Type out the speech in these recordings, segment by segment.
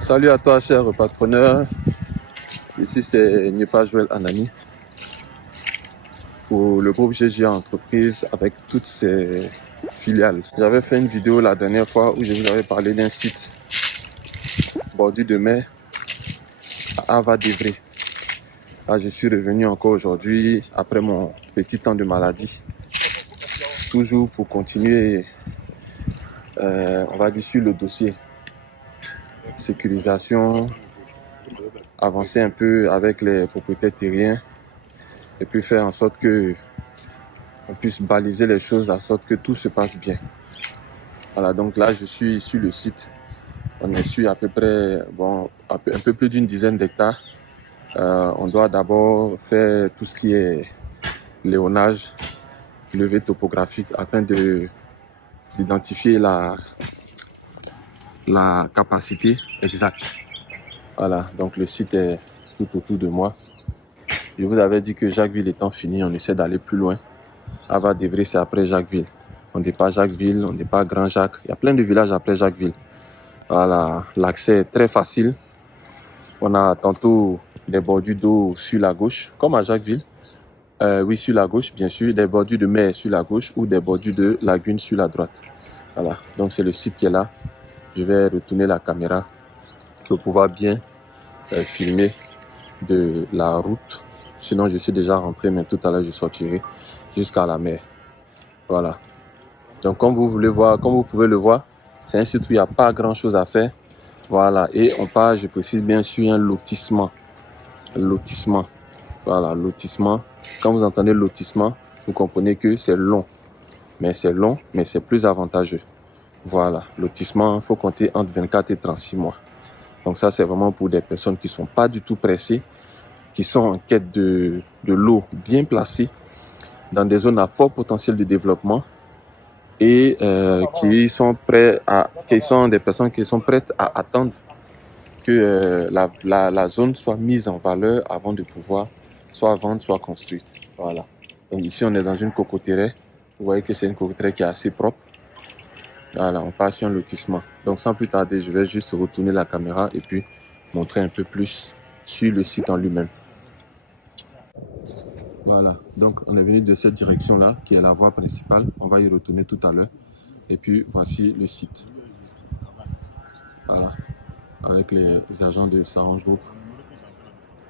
Salut à toi, cher patroneur. Ici, c'est Nipa Joël Anani pour le groupe GG Entreprise avec toutes ses filiales. J'avais fait une vidéo la dernière fois où je vous avais parlé d'un site bordure de mer à Ava-Devry. Là, je suis revenu encore aujourd'hui après mon petit temps de maladie. Toujours pour continuer, on va dire, sur le dossier sécurisation, avancer un peu avec les propriétaires terriens et puis faire en sorte que on puisse baliser les choses, en sorte que tout se passe bien. Voilà, donc là, je suis sur le site. On est sur à peu près, un peu plus d'une dizaine d'hectares. On doit d'abord faire tout ce qui est léonage, levée topographique, afin d'identifier la capacité exacte. Voilà, donc le site est tout autour de moi. Je vous avais dit que Jacquesville étant fini, on essaie d'aller plus loin. Ava-Devry, c'est après Jacquesville. On dépasse Jacquesville, on dépasse Grand Jacques. Il y a plein de villages après Jacquesville. Voilà, l'accès est très facile. On a tantôt des bordures d'eau sur la gauche, comme à Jacquesville. Oui, sur la gauche, bien sûr. Des bordures de mer sur la gauche ou des bordures de lagune sur la droite. Voilà, donc c'est le site qui est là. Je vais retourner la caméra pour pouvoir bien filmer de la route. Sinon, je suis déjà rentré, mais tout à l'heure, je sortirai jusqu'à la mer. Voilà. Donc, comme vous pouvez le voir, c'est un site où il n'y a pas grand-chose à faire. Voilà. Et on part, je précise bien sûr, un lotissement. Lotissement. Voilà, lotissement. Quand vous entendez lotissement, vous comprenez que c'est long. Mais c'est long, mais c'est plus avantageux. Voilà. Lotissement, il faut compter entre 24 et 36 mois. Donc ça, c'est vraiment pour des personnes qui ne sont pas du tout pressées, qui sont en quête de l'eau bien placée, dans des zones à fort potentiel de développement et qui sont des personnes qui sont prêtes à attendre que la zone soit mise en valeur avant de pouvoir soit vendre, soit construire. Voilà. Donc ici, on est dans une cocoterie. Vous voyez que c'est une cocoterie qui est assez propre. Voilà, on passe sur un lotissement. Donc sans plus tarder, je vais juste retourner la caméra et puis montrer un peu plus sur le site en lui-même. Voilà, donc on est venu de cette direction-là, qui est la voie principale. On va y retourner tout à l'heure. Et puis voici le site. Voilà, avec les agents de Sarange Group.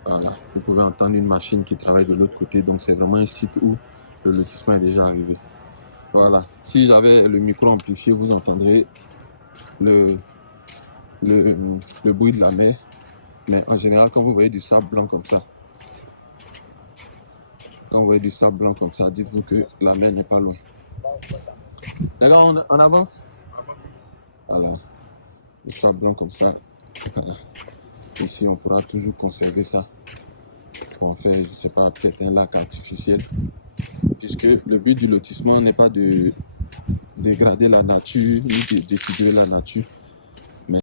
Voilà, vous pouvez entendre une machine qui travaille de l'autre côté. Donc c'est vraiment un site où le lotissement est déjà arrivé. Voilà, si j'avais le micro amplifié, vous entendrez le bruit de la mer. Mais en général, quand vous voyez du sable blanc comme ça, dites-vous que la mer n'est pas loin. Les gars, on avance. Voilà, le sable blanc comme ça. Voilà. Ici, on pourra toujours conserver ça pour en faire, je ne sais pas, peut-être un lac artificiel. Puisque le but du lotissement n'est pas de dégrader la nature ni d'étudier la nature,